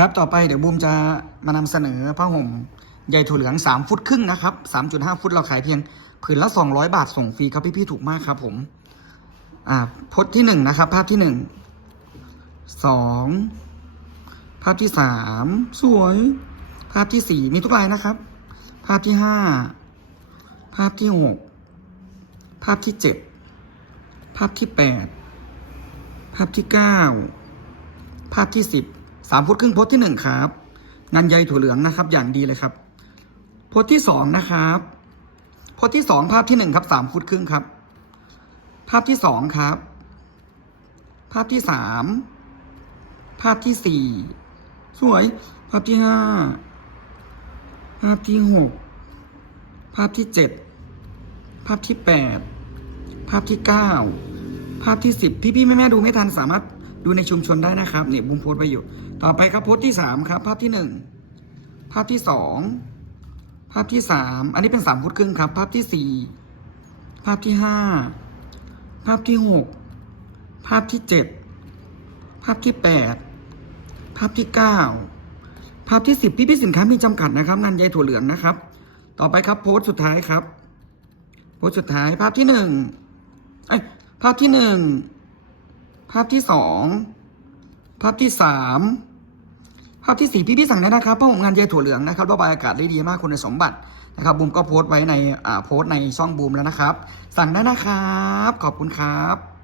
ครับต่อไปเดี๋ยวบูมจะมานำเสนอผ้าห่มใยถั่วเหลือง 3 ฟุตครึ่งนะครับ 3.5 ฟุตเราขายเพียงผืนละ 200 บาทส่งฟรีครับพี่ๆถูกมากครับผมอ่าพจน์ที่ 1 นะครับ ภาพที่ 1 2 ภาพที่ 3 สวย ภาพที่ 4 มีทุกลายนะครับ ภาพที่ 5 ภาพที่ 6 ภาพที่ 7 ภาพที่ 8 ภาพที่ 9 ภาพที่ 10 3ฟุตครึ่งโพสต์ที่1ครับ งานใยถั่วเหลืองนะครับ อย่างดีเลยครับโพสต์ที่2นะครับโพสต์ที่2ภาพที่1ครับ3ฟุตครึ่งครับ ภาพที่2ครับ ภาพที่3ภาพที่4สวย ภาพที่5ภาพที่6ภาพที่7ภาพที่8ภาพที่9ภาพที่10พี่ๆแม่ๆดูไม่ทันสามารถ ดูในชุมชนได้นะครับเนี่ยบุมโพสต์ไว้อยู่ ต่อไปครับโพสต์ที่3ครับ ภาพที่1ภาพที่2ภาพที่3อันนี้เป็น3ฟุตครึ่งครับ ภาพที่4ภาพที่5ภาพที่6ภาพที่7ภาพที่8ภาพที่9ภาพที่10พี่พี่สินค้ามีจำกัดนะครับ งานใยถั่วเหลืองนะครับ ต่อไปครับโพสต์สุดท้ายครับ โพสต์สุดท้ายภาพที่หนึ่งเอ้ยภาพที่หนึ่ง ภาพที่สองภาพที่สามภาพที่สี่พี่พี่สั่งได้นะครับเพราะผมงานเยถั่วเหลืองนะครับระบายอากาศได้ดีมากคุณสมบัตินะครับบูมก็โพสต์ไว้ในอ่าโพสต์ในช่องบูมแล้วนะครับ สั่งได้นะครับ ขอบคุณครับ